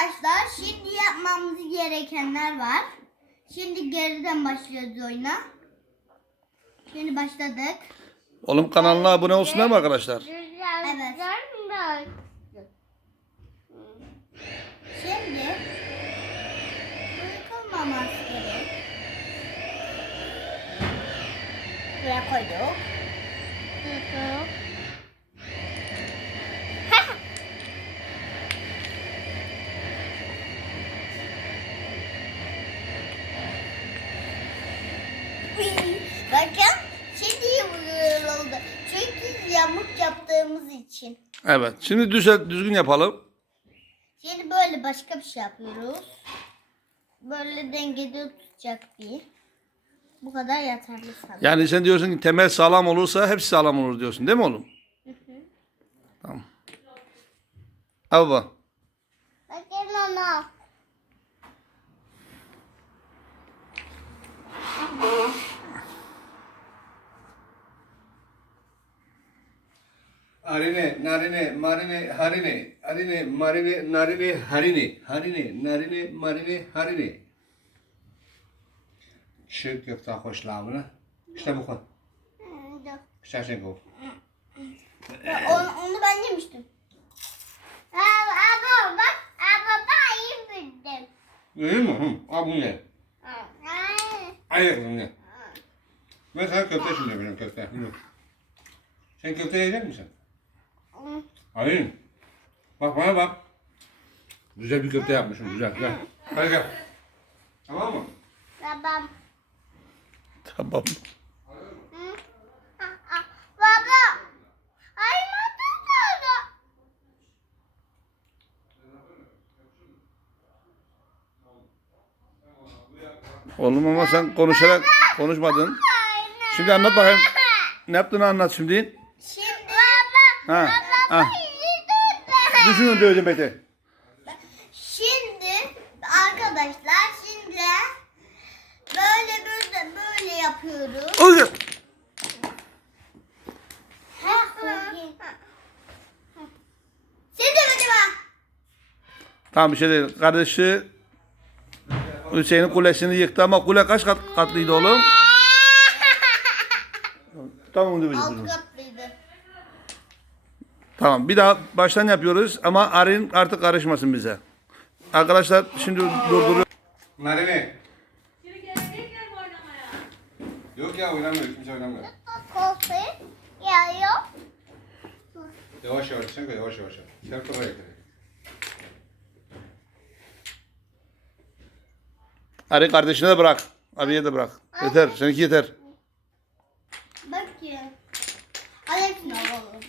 Arkadaşlar şimdi yapmamız gerekenler var. Şimdi geriden başlıyoruz oyuna. Şimdi başladık. Oğlum kanalına abone olsunlar mı arkadaşlar? Evet. Şimdi bırakılmaması gerek. Buraya koyduk. Bakın şimdi yumruğu oldu. Çünkü yamuk yaptığımız için. Evet. Şimdi düzelt, düzgün yapalım. Şimdi böyle başka bir şey yapıyoruz. Böyle dengede tutacak bir. Bu kadar yeterli sanırım. Yani sen diyorsun ki temel sağlam olursa hepsi sağlam olur diyorsun değil mi oğlum? Tamam. Al baba. Bakın Arine, narine, marine, harine, arine, marine, narine, harine, harine, narine, marine, harine. Şu köfte hoşlanmını. İşte bu kadar. Şaşın kov. Onu, onu ben yemiştim. Ama bak, ama ben iyi bildim. İyi mi? Hı. Al bunu ye. Hayır bunu ye. Ben sana köfte şimdi yapacağım köfte. Hı. Sen köfte yiyecek misin? Hayır. Bak bana bak. Güzel bir köfte yapmışım güzel. Gel. Hadi gel. Tamam mı? Babam. Tamam. Baba. Ay mutlu Oğlum ama sen konuşarak konuşmadın. Şimdi anlat bakayım. Ne yaptığını anlat şimdi. Şimdi. Baba. Ha. Ha. Düşünün döveceğim Bete. Şimdi arkadaşlar şimdi böyle böyle böyle yapıyoruz. Bak. Tamam bir şey değil. Kardeşi Hüseyin'in kulesini yıktı ama kule kaç kat, katlıydı oğlum? Tamam döveceğim. Alt kızım. Tamam bir daha baştan yapıyoruz ama Arin artık karışmasın bize. Arkadaşlar şimdi durduruyor. Narine. Şimdi gelecekler mi oynamaya? Yok ya oynamıyor. Kimse oynamıyor. Yağıyor. Yavaş yavaş. Sen koy yavaş yavaş. Sen kafa getir. Arin kardeşine de bırak. Abiye de bırak. Yeter. Seninki yeter. Bak ya. Alex ne oğlum?